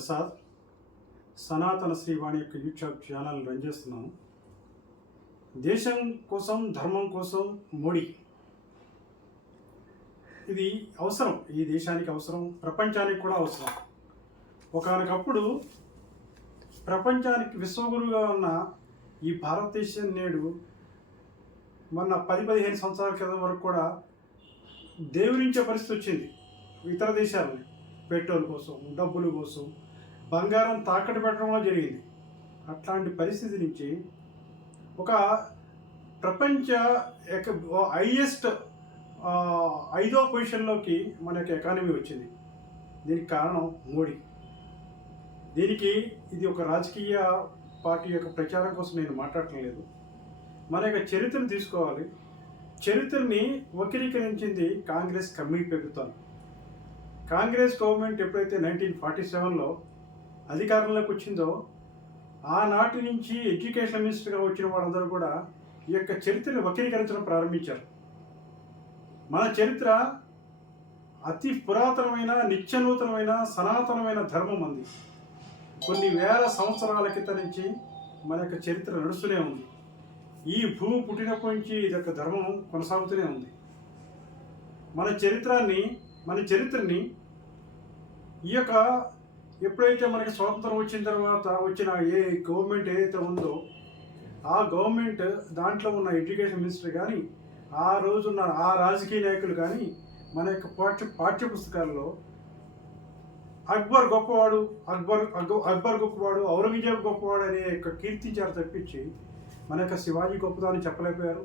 ప్రసాద్. సనాతన శ్రీవాణి యొక్క YouTube channel run చేస్తున్నాను. దేశం కోసం, ధర్మం కోసం మోడీ ఇది అవసరం, ఈ దేశానికి అవసరం, ప్రపంచానికి కూడా అవసరం. ఒకనొకప్పుడు ప్రపంచానికి విశ్వగురువుగా ఉన్న ఈ భారతదేశం నేడు మొన్న 10-15 సంవత్సరాల క్రితం వరకు కూడా దేవునించే పరిస్థితి వచ్చింది. ఇతర దేశాలని పెట్రోల్ కోసం, డబ్బుల కోసం, బంగారం తాకట్టు పెట్టడంలో జరిగింది. అట్లాంటి పరిస్థితి నుంచి ఒక ప్రపంచ హైయెస్ట్ 5వ పొజిషన్లోకి మన యొక్క ఎకానమీ వచ్చింది. దీనికి కారణం మోడీ. దీనికి ఇది ఒక రాజకీయ పార్టీ యొక్క ప్రచారం కోసం నేను మాట్లాడటం లేదు. మన యొక్క చరిత్రను తీసుకోవాలి. చరిత్రని వక్రీకరించింది కాంగ్రెస్ కమ్యూనిటీ ప్రభుత్వం. కాంగ్రెస్ గవర్నమెంట్ ఎప్పుడైతే 1947లో అధికారంలోకి వచ్చిందో ఆనాటి నుంచి ఎడ్యుకేషన్ మినిస్టర్గా వచ్చిన వాళ్ళందరూ కూడా ఈ యొక్క చరిత్రను వక్రీకరించడం ప్రారంభించారు. మన చరిత్ర అతి పురాతనమైన, నిత్యనూతనమైన, సనాతనమైన ధర్మం ఉంది. కొన్ని వేల సంవత్సరాల క్రితం నుంచి మన యొక్క చరిత్ర నడుస్తూనే ఉంది. ఈ భూమి పుట్టినప్పటి నుంచి ఇది యొక్క ధర్మం కొనసాగుతూనే ఉంది. మన చరిత్రని ఈ యొక్క ఎప్పుడైతే మనకి స్వాతంత్రం వచ్చిన తర్వాత వచ్చిన ఏ గవర్నమెంట్ ఏదైతే ఉందో ఆ గవర్నమెంట్ దాంట్లో ఉన్న ఎడ్యుకేషన్ మినిస్టర్ కానీ, ఆ రోజున్న ఆ రాజకీయ నాయకులు కానీ మన యొక్క పాఠ్య పుస్తకాల్లో అక్బర్ గొప్పవాడు, ఔరంగజేబు గొప్పవాడు అనే యొక్క కీర్తించారు తప్పించి మన యొక్క శివాజీ గొప్పదాన్ని చెప్పలేకపోయారు,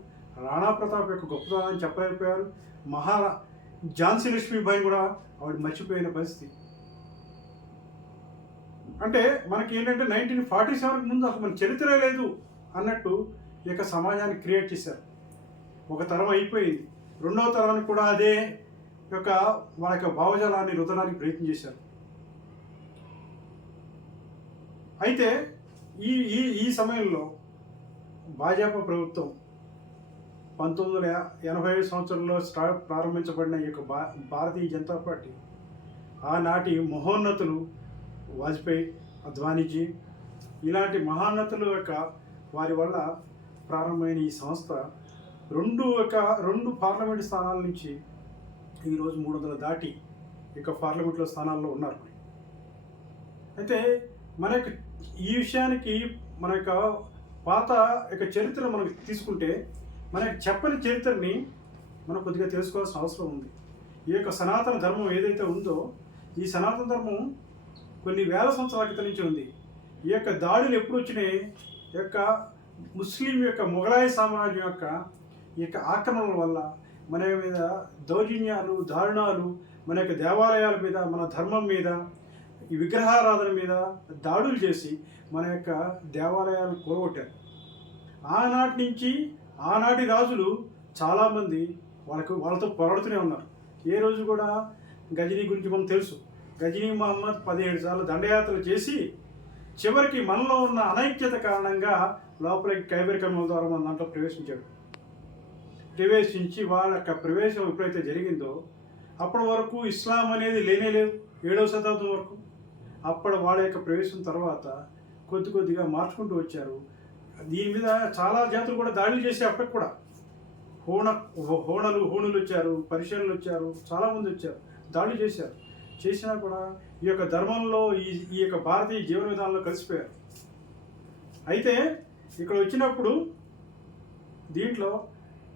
రాణా ప్రతాప్ యొక్క గొప్పదాన్ని చెప్పలేకపోయారు, ఝాన్సీ లక్ష్మీబాయి కూడా ఆవిడ మర్చిపోయిన పరిస్థితి. అంటే మనకి ఏంటంటే 1947 ముందు అసలు మన చరిత్రే లేదు అన్నట్టు ఈ యొక్క సమాజాన్ని క్రియేట్ చేశారు. ఒక తరం అయిపోయింది, రెండవ తరానికి కూడా అదే యొక్క మన యొక్క భావజాలాన్ని రుద్దడానికి ప్రయత్నం చేశారు. అయితే ఈ సమయంలో భాజపా ప్రభుత్వం 1987 సంవత్సరంలో ప్రారంభించబడిన ఈ యొక్క భారతీయ జనతా పార్టీ ఆనాటి మహోన్నతులు వాజ్పేయి, అద్వానీజీ ఇలాంటి మహోన్నతులు యొక్క వారి వల్ల ప్రారంభమైన ఈ సంస్థ రెండు పార్లమెంట్ స్థానాల నుంచి ఈరోజు 300 దాటి ఇక పార్లమెంట్లో స్థానాల్లో ఉన్నారు. అయితే మన యొక్క ఈ విషయానికి మన యొక్క పాత యొక్క చరిత్ర మనకు తీసుకుంటే మన చెప్పని చరిత్రని మనం కొద్దిగా తెలుసుకోవాల్సిన అవసరం ఉంది. ఈ యొక్క సనాతన ధర్మం ఏదైతే ఉందో ఈ సనాతన ధర్మం కొన్ని వేల సంవత్సరాల క్రితం నుంచి ఉంది. ఈ యొక్క దాడులు ఎప్పుడు వచ్చినాయి? ఈ యొక్క ముస్లిం యొక్క మొఘలాయి సామ్రాజ్యం యొక్క ఈ యొక్క ఆక్రమణల వల్ల మన మీద దౌర్జన్యాలు, దారుణాలు, మన యొక్క దేవాలయాల మీద, మన ధర్మం మీద, ఈ విగ్రహారాధన మీద దాడులు చేసి మన యొక్క దేవాలయాలను కూలగొట్టారు. ఆనాటి నుంచి ఆనాటి రాజులు చాలామంది వాళ్ళతో పోరాడుతూనే ఉన్నారు. ఏ రోజు కూడా గజనీ గురించి మనకు తెలుసు. గజనీ మహమ్మద్ 17 సార్లు దండయాత్రలు చేసి చివరికి మనలో ఉన్న అనైక్యత కారణంగా లోపలికి ఖైబర్ కమ్యూనల్ ద్వారా మన దాంట్లో ప్రవేశించి వాళ్ళ యొక్క ప్రవేశం ఎప్పుడైతే జరిగిందో అప్పటి వరకు ఇస్లాం అనేది లేనేలేదు. 7వ శతాబ్దం వరకు. అప్పుడు వాళ్ళ యొక్క ప్రవేశం తర్వాత కొద్దిగా మార్చుకుంటూ వచ్చారు. దీని మీద చాలా జాతులు కూడా దాడులు చేసి అప్పటికి కూడా హోణులు వచ్చారు, పరిశీలనలు వచ్చారు, చాలామంది వచ్చారు, దాడులు చేశారు. చేసినా కూడా ఈ యొక్క ధర్మంలో ఈ యొక్క భారతీయ జీవన విధానంలో కలిసిపోయారు. అయితే ఇక్కడ వచ్చినప్పుడు దీంట్లో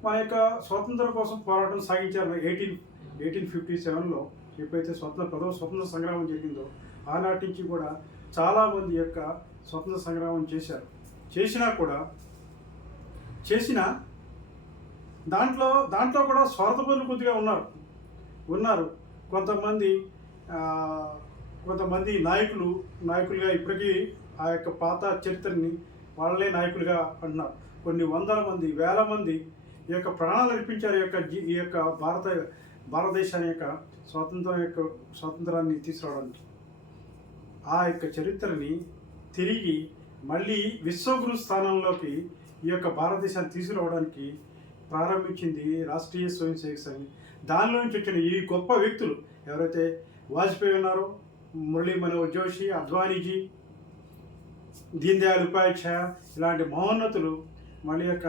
మన యొక్క స్వాతంత్రం కోసం పోరాటం సాగించారు. 1857లో ఎప్పుడైతే ప్రథమ స్వతంత్ర సంగ్రామం జరిగిందో ఆనాటి నుంచి కూడా చాలామంది యొక్క స్వతంత్ర సంగ్రామం చేశారు. చేసిన దాంట్లో కూడా స్వార్థపరులు కొద్దిగా ఉన్నారు. కొంతమంది నాయకులుగా ఇప్పటికీ ఆ యొక్క పాత చరిత్రని వాళ్ళే నాయకులుగా అంటున్నారు. కొన్ని వందల మంది, వేల మంది ఈ యొక్క ప్రాణాలు అర్పించారు. ఈ యొక్క భారతదేశాన్ని యొక్క స్వాతంత్రాన్ని తీసుకురావడానికి. ఆ యొక్క చరిత్రని తిరిగి మళ్ళీ విశ్వగురు స్థానంలోకి ఈ యొక్క భారతదేశాన్ని తీసుకురావడానికి ప్రారంభించింది రాష్ట్రీయ స్వయం సేవక్ సంఘ్. దానిలో నుంచి వచ్చిన ఈ గొప్ప వ్యక్తులు ఎవరైతే వాజ్పేయి ఉన్నారో, మురళీ మనోహర్ జోషి, అద్వానీజీ, దీన్ దయాళ్ ఉపాధ్యాయ ఇలాంటి మహోన్నతులు మన యొక్క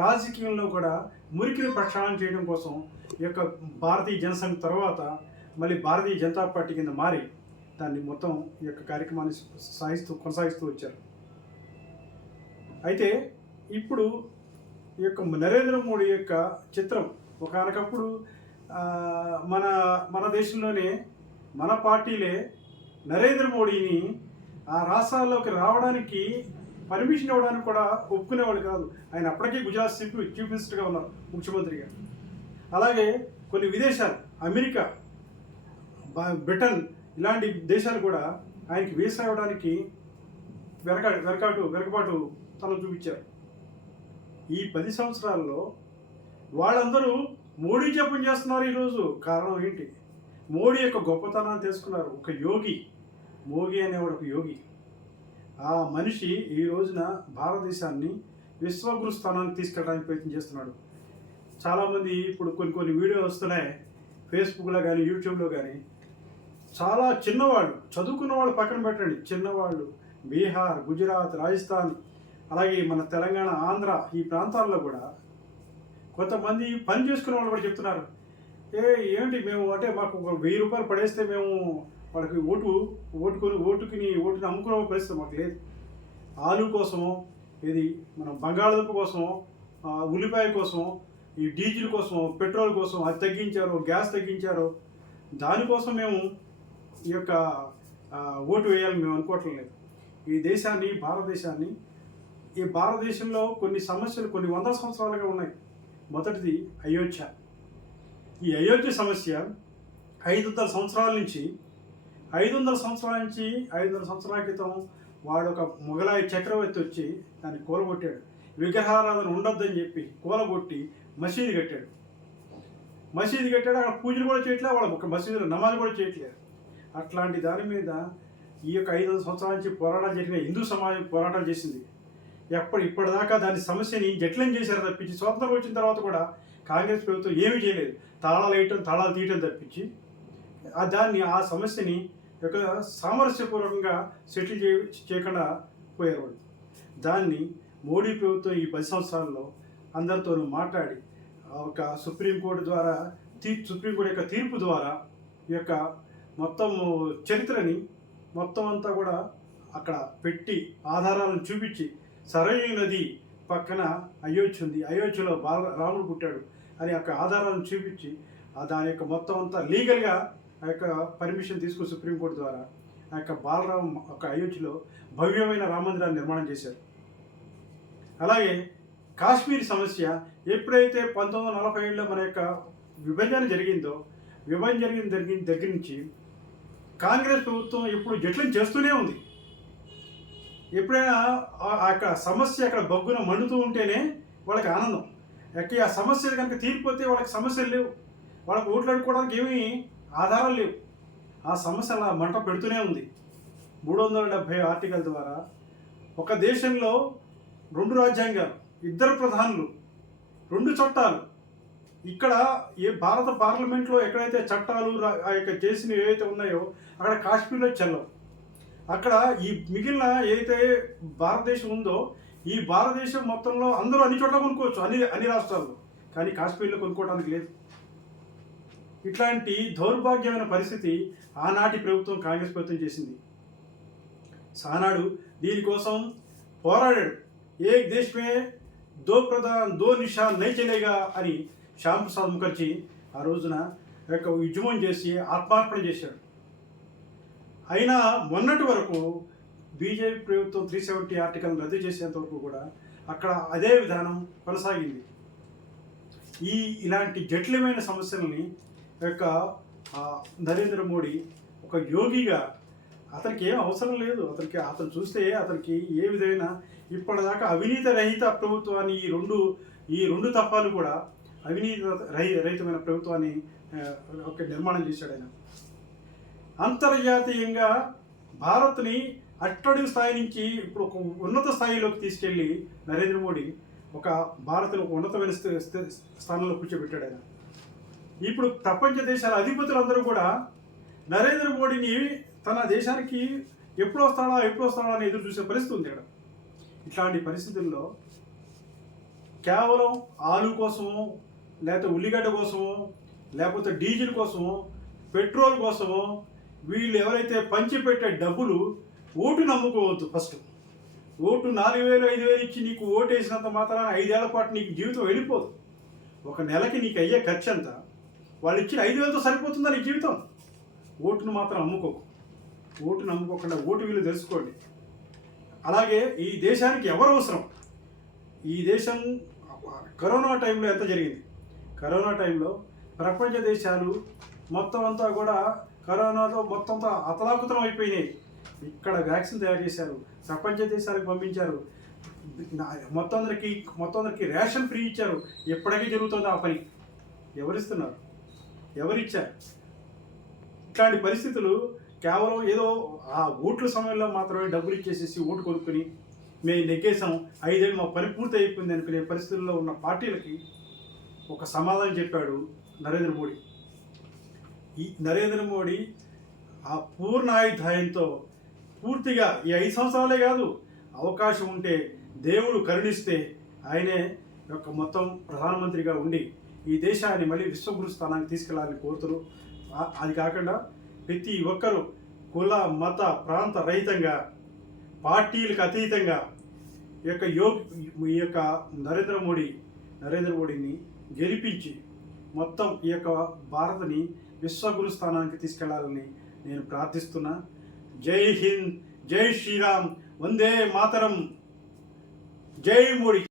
రాజకీయంలో కూడా మురికిని ప్రక్షాళన చేయడం కోసం ఈ యొక్క భారతీయ జనసంఘ్ తర్వాత మళ్ళీ భారతీయ జనతా పార్టీ కింద మారి దాన్ని మొత్తం ఈ యొక్క కార్యక్రమాన్ని కొనసాగిస్తూ వచ్చారు. అయితే ఇప్పుడు ఈ యొక్క నరేంద్ర మోడీ యొక్క చిత్రం ఒకనకప్పుడు మన మన దేశంలోనే మన పార్టీలే నరేంద్ర మోడీని ఆ రాష్ట్రాల్లోకి రావడానికి పర్మిషన్ ఇవ్వడానికి కూడా ఒప్పుకునేవాళ్ళు కాదు. ఆయన అప్పటికే గుజరాత్ చీఫ్ మినిస్టర్గా ఉన్నారు, ముఖ్యమంత్రిగా. అలాగే కొన్ని విదేశాలు, అమెరికా, బ్రిటన్ ఇలాంటి దేశాలు కూడా ఆయనకి వీసా ఇవ్వడానికి వెనకబాటు తను చూపించారు. ఈ 10 సంవత్సరాల్లో వాళ్ళందరూ మోడీ జపం చేస్తున్నారు. ఈరోజు కారణం ఏంటి? మోడీ యొక్క గొప్పతనాన్ని తెలుసుకున్నారు. ఒక యోగి, మోడీ అనేవాడు ఒక యోగి. ఆ మనిషి ఈ రోజున భారతదేశాన్ని విశ్వగురు స్థానానికి తీసుకెళ్ళడానికి ప్రయత్నం చేస్తున్నాడు. చాలామంది ఇప్పుడు కొన్ని వీడియోలు వస్తున్నాయి ఫేస్బుక్లో కానీ యూట్యూబ్లో కానీ. చాలా చిన్నవాళ్ళు, చదువుకున్న వాళ్ళు పక్కన పెట్టండి, చిన్నవాళ్ళు బీహార్, గుజరాత్, రాజస్థాన్, అలాగే మన తెలంగాణ, ఆంధ్ర ఈ ప్రాంతాల్లో కూడా కొంతమంది పని చేసుకునే వాళ్ళు కూడా చెప్తున్నారు, ఏంటి మేము అంటే మాకు ఒక 1000 రూపాయలు పడేస్తే మేము వాళ్ళకి ఓటుని అమ్ముకునే పరిస్థితి మాకు లేదు. ఆలు కోసమో, ఇది మనం బంగాళదుంప కోసమో, ఉల్లిపాయ కోసమో, ఈ డీజిల్ కోసమో, పెట్రోల్ కోసం అది తగ్గించారు, గ్యాస్ తగ్గించారు, దానికోసం మేము ఈ యొక్క ఓటు వేయాలని మేము అనుకోవట్లేదు. ఈ దేశాన్ని, ఈ భారతదేశంలో కొన్ని సమస్యలు కొన్ని 100 సంవత్సరాలుగా ఉన్నాయి. మొదటిది అయోధ్య. ఈ అయోధ్య సమస్య 500 సంవత్సరాల నుంచి 500 సంవత్సరాల క్రితం వాడు ఒక మొఘలాయి చక్రవర్తి వచ్చి దాన్ని కూలగొట్టాడు. విగ్రహారాధన ఉండొద్దని చెప్పి కూలగొట్టి మసీదు కట్టాడు. అక్కడ పూజలు కూడా చేయట్లేదు, వాళ్ళ ఒక మసీదులో నమాజ్ కూడా చేయట్లేదు. అట్లాంటి దాని మీద ఈ యొక్క 500 సంవత్సరాల నుంచి పోరాటాలు జరిగిన హిందూ సమాజం పోరాటాలు చేసింది. ఇప్పటిదాకా దాని సమస్యని జటిలం చేశారు తప్పించి, స్వాతంత్రం వచ్చిన తర్వాత కూడా కాంగ్రెస్ ప్రభుత్వం ఏమీ చేయలేదు. తాళాలు తీయటం తప్పించి ఆ సమస్యని యొక్క సామరస్యపూర్వకంగా సెటిల్ చేయకుండా పోయారు వాళ్ళు. దాన్ని మోడీ ప్రభుత్వం ఈ 10 సంవత్సరాల్లో అందరితోనూ మాట్లాడి ఒక సుప్రీంకోర్టు యొక్క తీర్పు ద్వారా ఈ యొక్క మొత్తం చరిత్రని మొత్తం అంతా కూడా అక్కడ పెట్టి ఆధారాలను చూపించి, సరయూ నది పక్కన అయోధ్య ఉంది, అయోధ్యలో రాముడు పుట్టాడు అని యొక్క ఆధారాలను చూపించి దాని యొక్క మొత్తం అంతా లీగల్గా ఆ యొక్క పర్మిషన్ తీసుకుని సుప్రీంకోర్టు ద్వారా ఆ యొక్క బాలరామ ఒక అయోధ్యలో భవ్యమైన రామ మందిరాన్ని నిర్మాణం చేశారు. అలాగే కాశ్మీర్ సమస్య ఎప్పుడైతే 1947లో మన యొక్క విభజన జరిగిన దగ్గర నుంచి కాంగ్రెస్ ప్రభుత్వం ఎప్పుడు జట్లను చేస్తూనే ఉంది. ఎప్పుడైనా అక్కడ సమస్య అక్కడ బొగ్గున మండుతూ ఉంటేనే వాళ్ళకి ఆనందం. ఆ సమస్యలు కనుక తీరిపోతే వాళ్ళకి సమస్యలు లేవు, వాళ్ళకి ఓట్లు అడుక్కోవడానికి ఏమీ ఆధారాలు లేవు. ఆ సమస్య అలా మంట పెడుతూనే ఉంది. 370 ఆర్టికల్ ద్వారా ఒక దేశంలో 2 రాజ్యాంగాలు, 2 ప్రధానులు, 2 చట్టాలు. ఇక్కడ భారత పార్లమెంట్లో ఎక్కడైతే చట్టాలు ఆ యొక్క చేసినవి ఏవైతే ఉన్నాయో అక్కడ కాశ్మీర్లో చెల్లవు. అక్కడ ఈ మిగిలిన ఏదైతే భారతదేశం ఉందో ఈ భారతదేశం మొత్తంలో అందరూ అన్ని చోట్ల కొనుక్కోవచ్చు, అన్ని రాష్ట్రాల్లో, కానీ కాశ్మీర్లో కొనుక్కోవడానికి లేదు. ఇట్లాంటి దౌర్భాగ్యమైన పరిస్థితి ఆనాటి ప్రభుత్వం, కాంగ్రెస్ ప్రభుత్వం చేసింది. ఆనాడు దీనికోసం పోరాడాడు. ఏక్ దేశ్ మే దో నిషాన్ నై చలేగా అని శ్యామ్ ప్రసాద్ ముఖర్జీ ఆ రోజున యొక్క ఉద్యమం చేసి ఆత్మార్పణ చేశాడు. అయినా మొన్నటి వరకు బీజేపీ ప్రభుత్వం 370 ఆర్టికల్ రద్దు చేసేంత వరకు కూడా అక్కడ అదే విధానం కొనసాగింది. ఇలాంటి జటిలమైన సమస్యలని యొక్క నరేంద్ర మోడీ ఒక యోగిగా, అతనికి ఏం అవసరం లేదు, అతను చూస్తే అతనికి ఏ విధమైన ఇప్పటిదాకా అవినీతి రహిత ప్రభుత్వాన్ని ఈ రెండు తప్పాలు కూడా అవినీతి రహితమైన ప్రభుత్వాన్ని ఒక నిర్మాణం చేశాడు ఆయన. అంతర్జాతీయంగా భారత్ని అట్టడుగు స్థాయి నుంచి ఇప్పుడు ఒక ఉన్నత స్థాయిలోకి తీసుకెళ్ళి నరేంద్ర మోడీ భారత్ను ఒక ఉన్నతమైన స్థానంలో కూర్చోబెట్టాడు ఆయన. ఇప్పుడు ప్రపంచ దేశాల అధిపతులందరూ కూడా నరేంద్ర మోడీని తన దేశానికి ఎప్పుడు వస్తాడా అని ఎదురు చూసే పరిస్థితి ఉంది ఇక్కడ. ఇట్లాంటి పరిస్థితుల్లో కేవలం ఆలు కోసమో, లేకపోతే ఉల్లిగడ్డ కోసమో, లేకపోతే డీజిల్ కోసమో, పెట్రోల్ కోసమో వీళ్ళు ఎవరైతే పంచిపెట్టే డబ్బులు ఓటు నమ్ముకోవద్దు. ఫస్ట్ ఓటు 4,000 5,000 ఇచ్చి నీకు ఓటు వేసినంత మాత్రాన 5 ఏళ్ల పాటు నీకు జీవితం వెళ్ళిపోదు. ఒక నెలకి నీకు అయ్యే ఖర్చు ఎంత, వాళ్ళు ఇచ్చిన 5,000తో సరిపోతుందా నీ జీవితం? ఓటును మాత్రం అమ్ముకోకు. ఓటును అమ్ముకోకుండా ఓటు విలువ తెలుసుకోండి. అలాగే ఈ దేశానికి ఎవరు అవసరం? ఈ దేశం కరోనా టైంలో ఎంత జరిగింది? కరోనా టైంలో ప్రపంచ దేశాలు మొత్తం అంతా కూడా కరోనాతో మొత్తం అంతా అతలాకుతలం అయిపోయినాయి. ఇక్కడ వ్యాక్సిన్ తయారు చేశారు, ప్రపంచ దేశాలకు పంపించారు, మొత్తం అందరికి రేషన్ ఫ్రీ ఇచ్చారు. ఎప్పటికీ జరుగుతుంది ఆ పని. ఎవరిస్తున్నారు? ఎవరిచ్చారు? ఇట్లాంటి పరిస్థితులు కేవలం ఏదో ఆ ఓట్ల సమయంలో మాత్రమే డబ్బులు ఇచ్చేసేసి ఓటు కొనుక్కొని మేము నెగ్గేసాం, 5 ఏళ్ళు మా పని పూర్తి అయిపోయింది అనుకునే పరిస్థితుల్లో ఉన్న పార్టీలకి ఒక సమాధానం చెప్పాడు నరేంద్ర మోడీ. ఈ నరేంద్ర మోడీ ఆ పూర్ణాయుధాయంతో పూర్తిగా ఈ 5 సంవత్సరాలే కాదు, అవకాశం ఉంటే దేవుడు కరుణిస్తే ఆయనే యొక్క మొత్తం ప్రధానమంత్రిగా ఉండి ఈ దేశాన్ని మళ్ళీ విశ్వగురు స్థానానికి తీసుకెళ్లాలని కోరుతున్నారు. అది కాకుండా ప్రతి ఒక్కరూ కుల మత ప్రాంత రహితంగా, పార్టీలకు అతీతంగా ఈ యొక్క నరేంద్ర మోడీని గెలిపించి మొత్తం ఈ యొక్క భారత్ని విశ్వగురు స్థానానికి తీసుకెళ్లాలని నేను ప్రార్థిస్తున్నా. జై హింద్, జై శ్రీరామ్, వందే మాతరం, జై మోడీ.